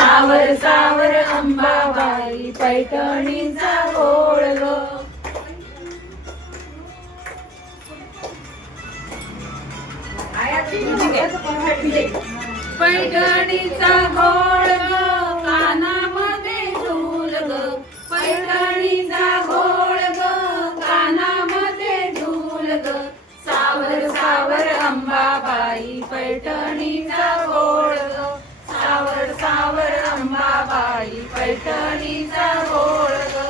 सावर सावर अंबाबाई पैठणीचा घोळ ग. पैठणीचा घोळ ग, कानामध्ये झूल ग. पैठणीचा घोळ ग, कानामध्ये झूल ग. सावर सावर अंबाबाई पैठणीचा घोळ ग. सावर सावर अंबाबाई पैठणीचा घोळ ग.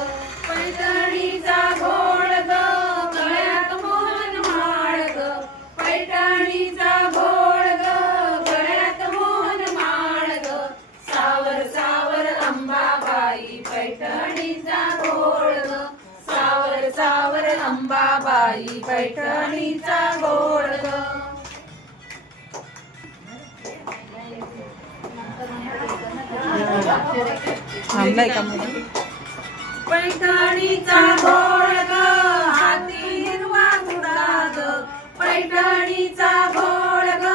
पैठणीचा घोळ ग, गळ्यात मोहन माळ ग. पैठणीचा घोळ ग, गळ्यात मोहन माळ ग. सावर सावर अंबाबाई पैठणीचा घोळ ग. सावर सावर अंबाबाई पैठणीचा घोळ ग. पैठणीचा घोळ ग, हाती हिरवा चुडा ग. पैठणीचा घोळ ग,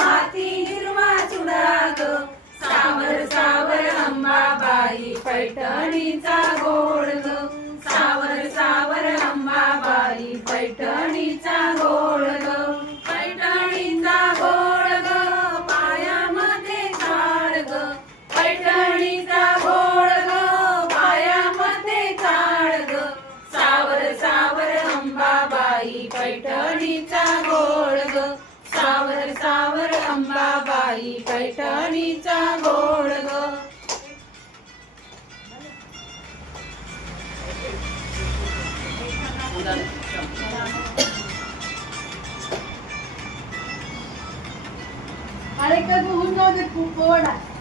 हाती हिरवा चुडा ग. सावर सावर अंबाबाई पैठणीचा घोळ ग. सावर सावर अंबाबाई पैठणीचा घोळ ग. पैठणीचा घोळ ग, पायामध्ये चाळ ग. पैठणीचा घोळ ग, पायामध्ये चाळ ग. सावर सावर अंबाबाई पैठणीचा घोळ ग. सावर सावर अंबाबाई पैठणीचा घोळ ग. अरे का होऊन जाऊ दे खूप गोड आहे.